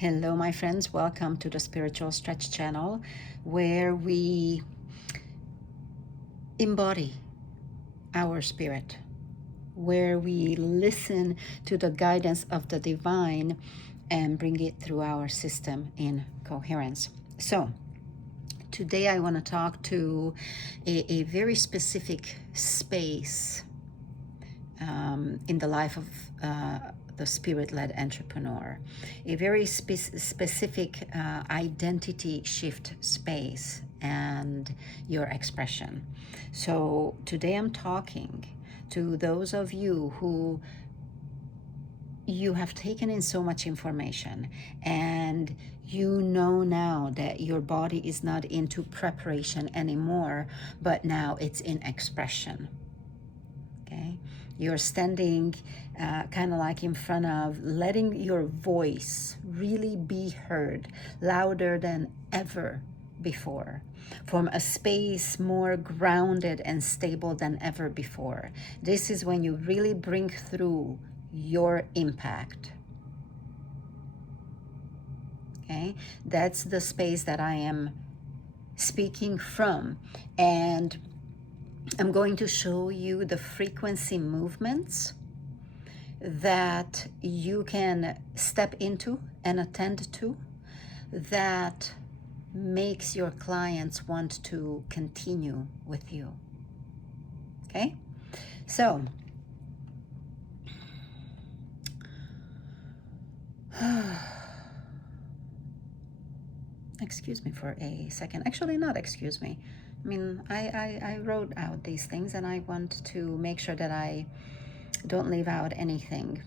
Hello, my friends. Welcome to the Spiritual Stretch channel, where we embody our spirit, where we listen to the guidance of the divine and bring it through our system in coherence. So, today I want to talk to a very specific space in the life of the spirit-led entrepreneur, a very specific identity shift space and your expression. So today I'm talking to those of you who you have taken in so much information and you know now that your body is not into preparation anymore, but now it's in expression. Okay, you're standing kind of like in front of letting your voice really be heard louder than ever before, from a space more grounded and stable than ever before. This is when you really bring through your impact. Okay, that's the space that I am speaking from, and I'm going to show you the frequency movements that you can step into and attend to that makes your clients want to continue with you. Okay? So, excuse me for a second. Actually, not excuse me. I mean, I wrote out these things and I want to make sure that I don't leave out anything,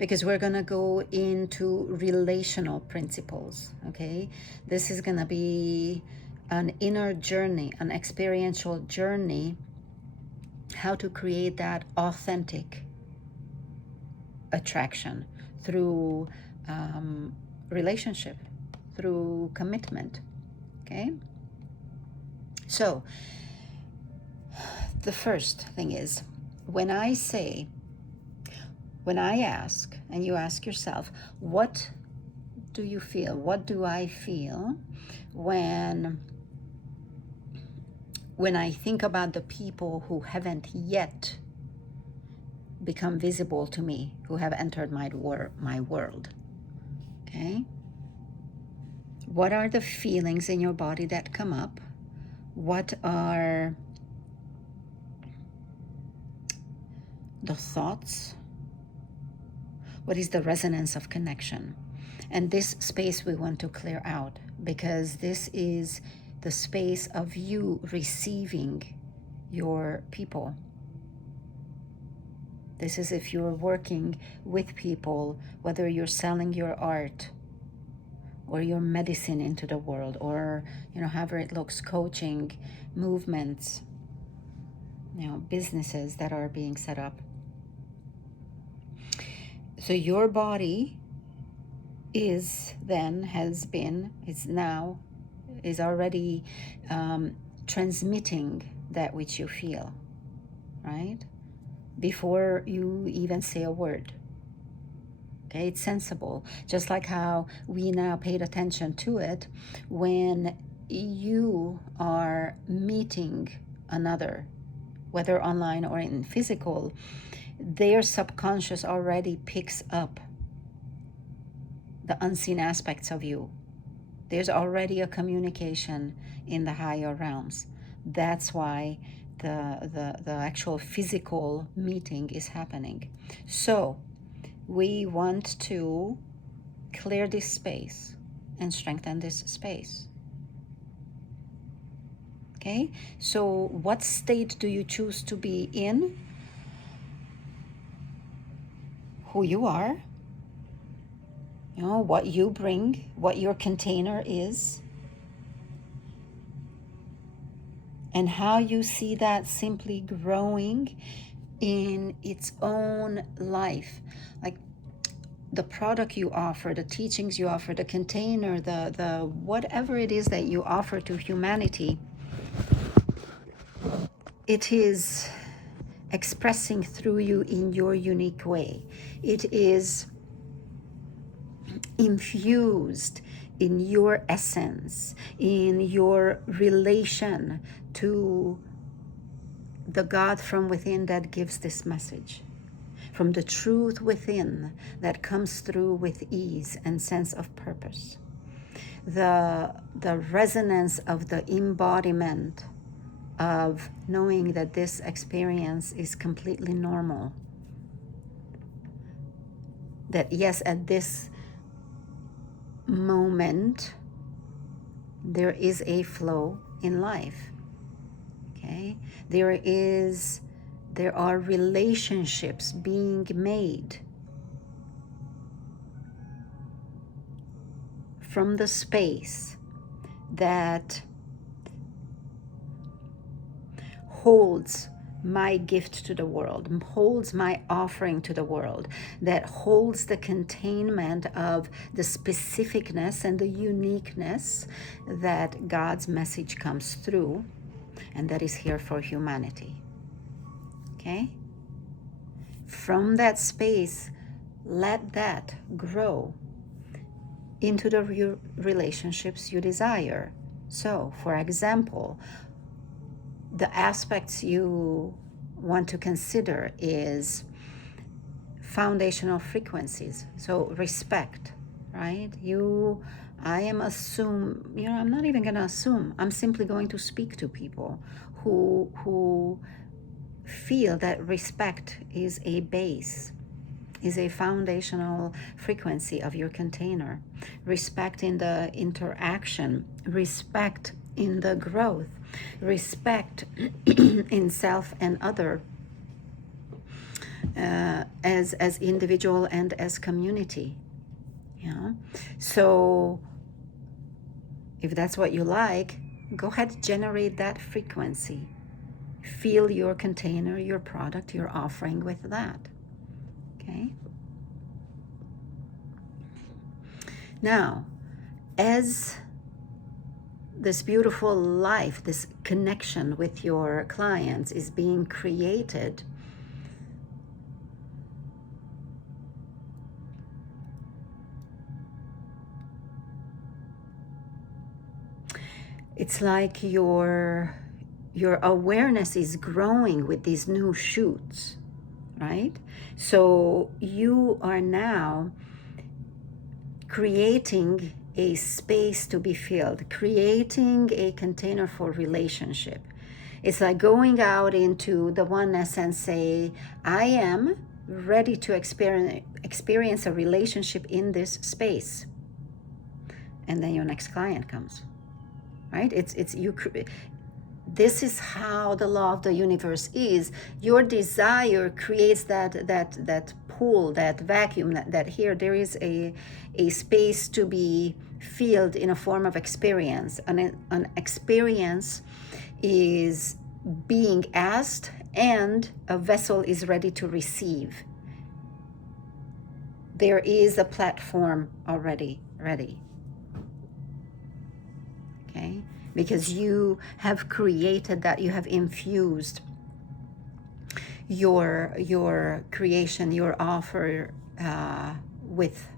because we're gonna go into relational principles. Okay, this is gonna be an inner journey, an experiential journey, how to create that authentic attraction through relationship, through commitment. Okay, so the first thing is, when I ask, and you ask yourself, what do you feel? What do I feel when I think about the people who haven't yet become visible to me, who have entered my world? Okay? What are the feelings in your body that come up? What are the thoughts? What is the resonance of connection? And this space we want to clear out, because this is the space of you receiving your people. This is if you're working with people, whether you're selling your art or your medicine into the world, or however it looks, coaching, movements, businesses that are being set up. So your body is already transmitting that which you feel, right? Before you even say a word. Okay, it's sensible. Just like how we now paid attention to it when you are meeting another, whether online or in physical, their subconscious already picks up the unseen aspects of you. There's already a communication in the higher realms. That's why the actual physical meeting is happening. So we want to clear this space and strengthen this space. Okay, so what state do you choose to be in? Who you are, what you bring, what your container is, and how you see that simply growing in its own life. Like the product you offer, the teachings you offer, the container, the whatever it is that you offer to humanity, it is expressing through you in your unique way. It is infused in your essence, in your relation to the God from within that gives this message, from the truth within that comes through with ease and sense of purpose, the resonance of the embodiment of knowing that this experience is completely normal, that yes, at this moment there is a flow in life. Okay, there are relationships being made from the space that holds my gift to the world, holds my offering to the world, that holds the containment of the specificness and the uniqueness that God's message comes through, and that is here for humanity. Okay? From that space, let that grow into the relationships you desire. So, for example, the aspects you want to consider is foundational frequencies. So respect, right? I'm not even going to assume. I'm simply going to speak to people who feel that respect is a base, is a foundational frequency of your container. Respect in the interaction, respect in the growth, respect in self and other, as individual and as community. So if that's what you like, go ahead, generate that frequency. Fill your container, your product, your offering with that. Okay? Now, as this beautiful life, this connection with your clients is being created, it's like your awareness is growing with these new shoots, right? So you are now creating a space to be filled, creating a container for relationship. It's like going out into the oneness and say, I am ready to experience a relationship in this space. And then your next client comes, right? This is how the law of the universe is. Your desire creates that pool, that vacuum, that here there is a space to be filled in a form of experience. An experience is being asked and a vessel is ready to receive. There is a platform already ready. Okay? Because you have created that, you have infused your creation, your offer with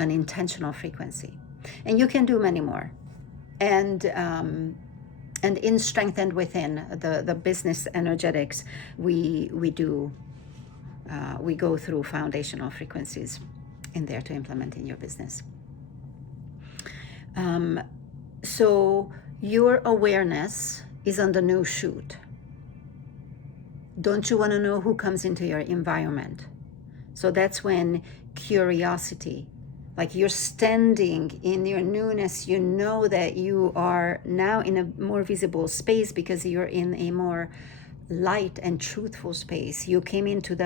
an intentional frequency. And you can do many more. And in Strength and Within, the business energetics, we go through foundational frequencies in there to implement in your business. So your awareness is on the new shoot. Don't you want to know who comes into your environment? So that's when curiosity, like you're standing in your newness, you know that you are now in a more visible space because you're in a more light and truthful space. You came into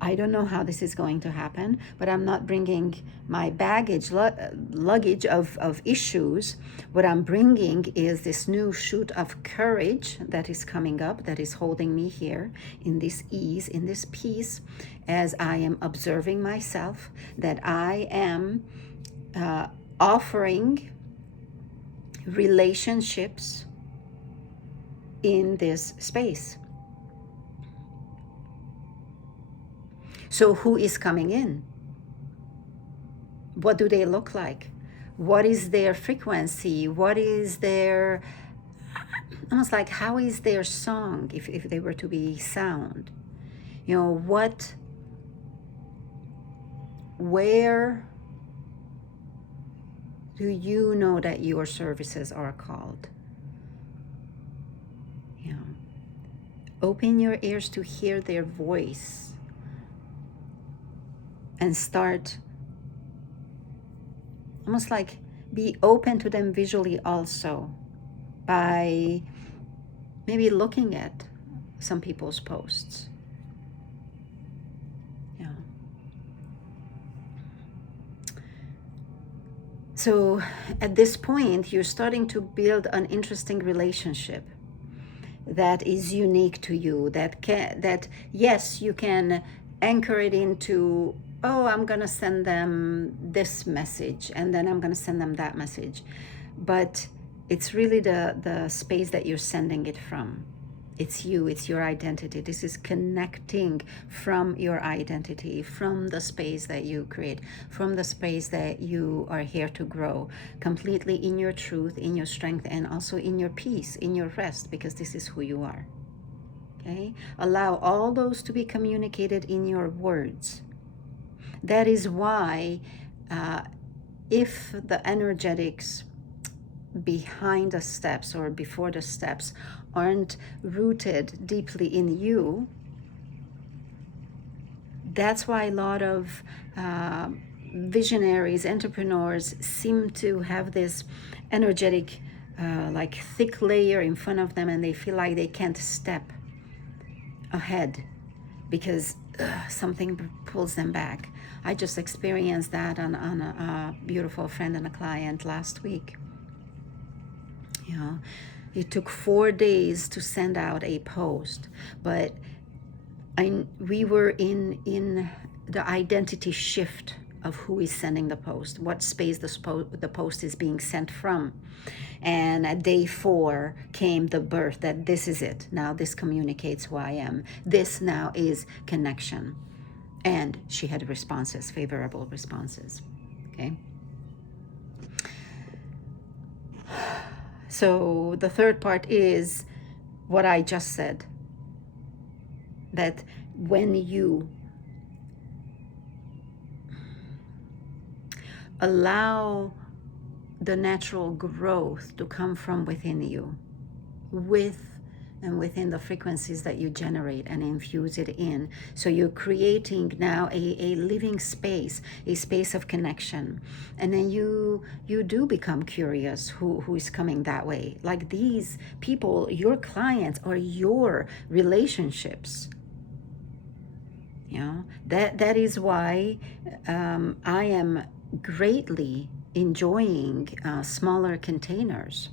I don't know how this is going to happen, but I'm not bringing my luggage of issues. What I'm bringing is this new shoot of courage that is coming up, that is holding me here in this ease, in this peace, as I am observing myself, that I am offering relationships in this space. So who is coming in? What do they look like? What is their frequency? What is their, almost like, how is their song if they were to be sound? You know, where do you know that your services are called? You know, open your ears to hear their voice and start almost like be open to them visually also by maybe looking at some people's posts. Yeah. So at this point, you're starting to build an interesting relationship that is unique to you, that yes, you can anchor it into, oh, I'm going to send them this message and then I'm going to send them that message. But it's really the space that you're sending it from. It's you, it's your identity. This is connecting from your identity, from the space that you create, from the space that you are here to grow, completely in your truth, in your strength, and also in your peace, in your rest, because this is who you are. Okay? Allow all those to be communicated in your words. That is why if the energetics behind the steps or before the steps aren't rooted deeply in you, that's why a lot of visionaries, entrepreneurs seem to have this energetic like thick layer in front of them, and they feel like they can't step ahead because something pulls them back. I just experienced that on a beautiful friend and a client last week. You know, it took 4 days to send out a post, but we were in the identity shift of who is sending the post, what space the post is being sent from. And at day 4 came the birth that this is it. Now this communicates who I am. This now is connection. And she had responses, favorable responses. Okay. So the third part is what I just said, that when you allow the natural growth to come from within you, within the frequencies that you generate and infuse it in. So you're creating now a living space, a space of connection. And then you do become curious who is coming that way. Like these people, your clients, are your relationships. You know, that is why I am greatly enjoying smaller containers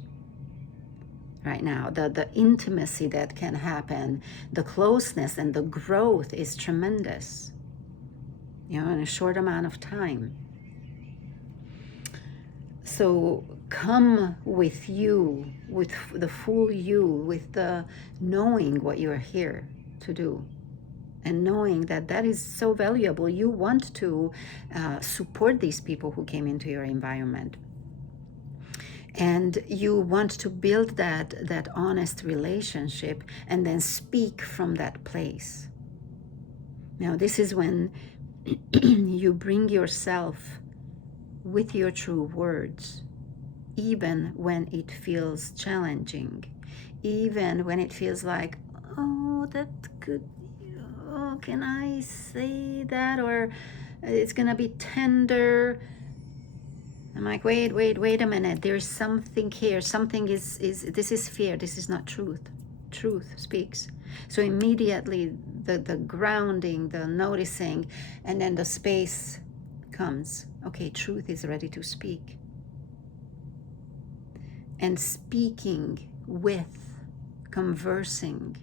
right now. The intimacy that can happen, the closeness and the growth is tremendous, you know, in a short amount of time. So come with you, with the full you, with the knowing what you're here to do, and knowing that that is so valuable. You want to support these people who came into your environment. And you want to build that honest relationship and then speak from that place. Now, this is when you bring yourself with your true words, even when it feels challenging, even when it feels like, oh, that could, oh, can I say that? Or it's gonna be tender. I'm like, wait a minute. There's something here. Something is this is fear. This is not truth. Truth speaks. So immediately the grounding, the noticing, and then the space comes. Okay, truth is ready to speak. And speaking with, conversing,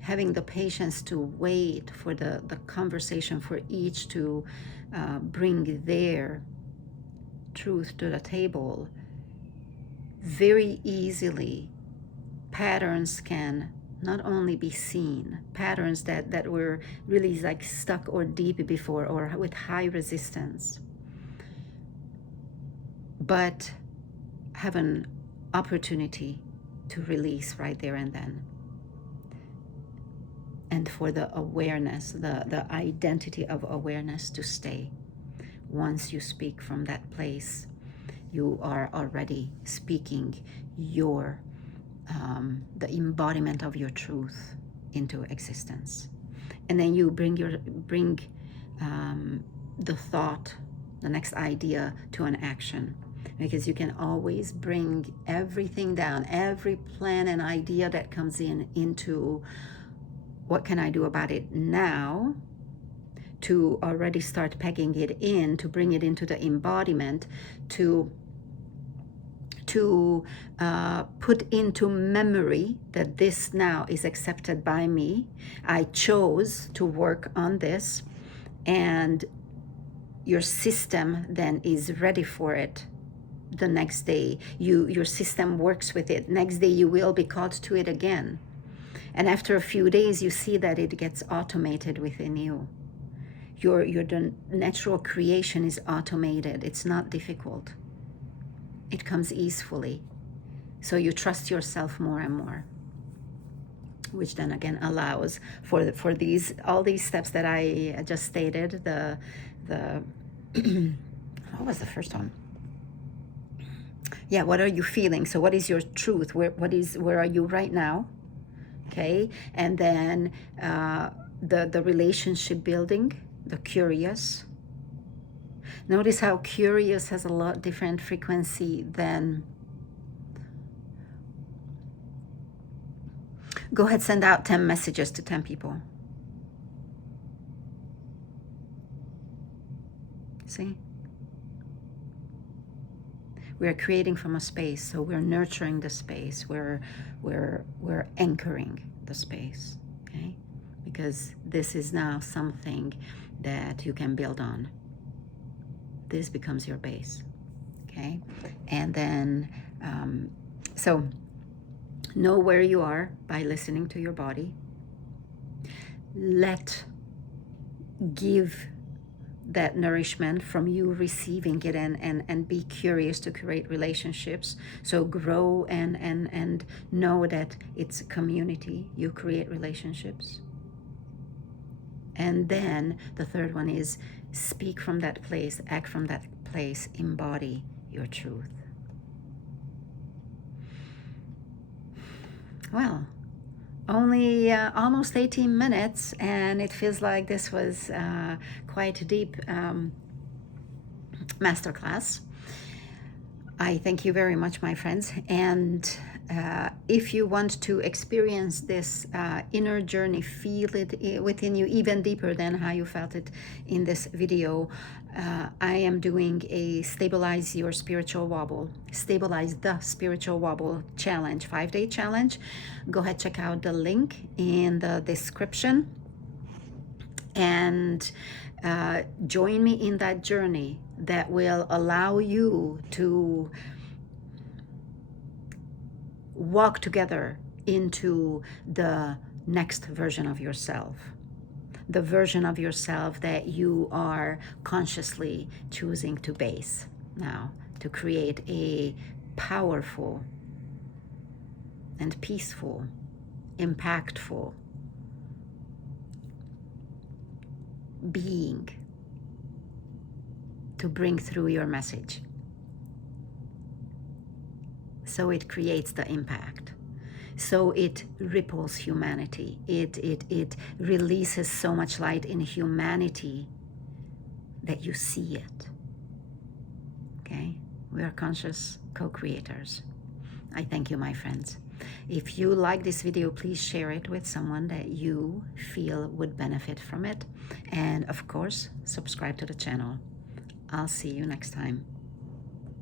having the patience to wait for the conversation for each to bring their truth to the table. Very easily patterns can not only be seen, patterns that were really like stuck or deep before or with high resistance, but have an opportunity to release right there and then. And for the awareness, the identity of awareness to stay. Once you speak from that place, you are already speaking your the embodiment of your truth into existence. And then you bring the thought, the next idea, to an action, because you can always bring everything down, every plan and idea that comes in, into what can I do about it now, to already start pegging it in, to bring it into the embodiment, to put into memory that this now is accepted by me. I chose to work on this, and your system then is ready for it. The next day, your system works with it. Next day, you will be called to it again. And after a few days, you see that it gets automated within you. The natural creation is automated. It's not difficult. It comes easily. So you trust yourself more and more, which then again allows for all these steps that I just stated. The what was the first one? Yeah, what are you feeling? So what is your truth? Where are you right now? Okay, and then the relationship building, the curious. Notice how curious has a lot different frequency than. Go ahead, send out 10 messages to 10 people. See? We're creating from a space, so we're nurturing the space. We're anchoring the space, okay? Because this is now something that you can build on. This becomes your base, okay? And then, so know where you are by listening to your body. Give that nourishment from you receiving it, and be curious to create relationships. So grow and know that it's a community. You create relationships. And then the third one is speak from that place, act from that place, embody your truth. Well, only almost 18 minutes, and it feels like this was quite a deep masterclass. I thank you very much, my friends. And if you want to experience this inner journey, feel it within you even deeper than how you felt it in this video, I am doing a Stabilize the Spiritual Wobble challenge, 5-day challenge. Go ahead, check out the link in the description, and join me in that journey that will allow you to walk together into the next version of yourself, the version of yourself that you are consciously choosing to base now, to create a powerful and peaceful, impactful being to bring through your message. So it creates the impact. So it ripples humanity. It releases so much light in humanity that you see it. Okay? We are conscious co-creators. I thank you, my friends. If you like this video, please share it with someone that you feel would benefit from it. And of course, subscribe to the channel. I'll see you next time.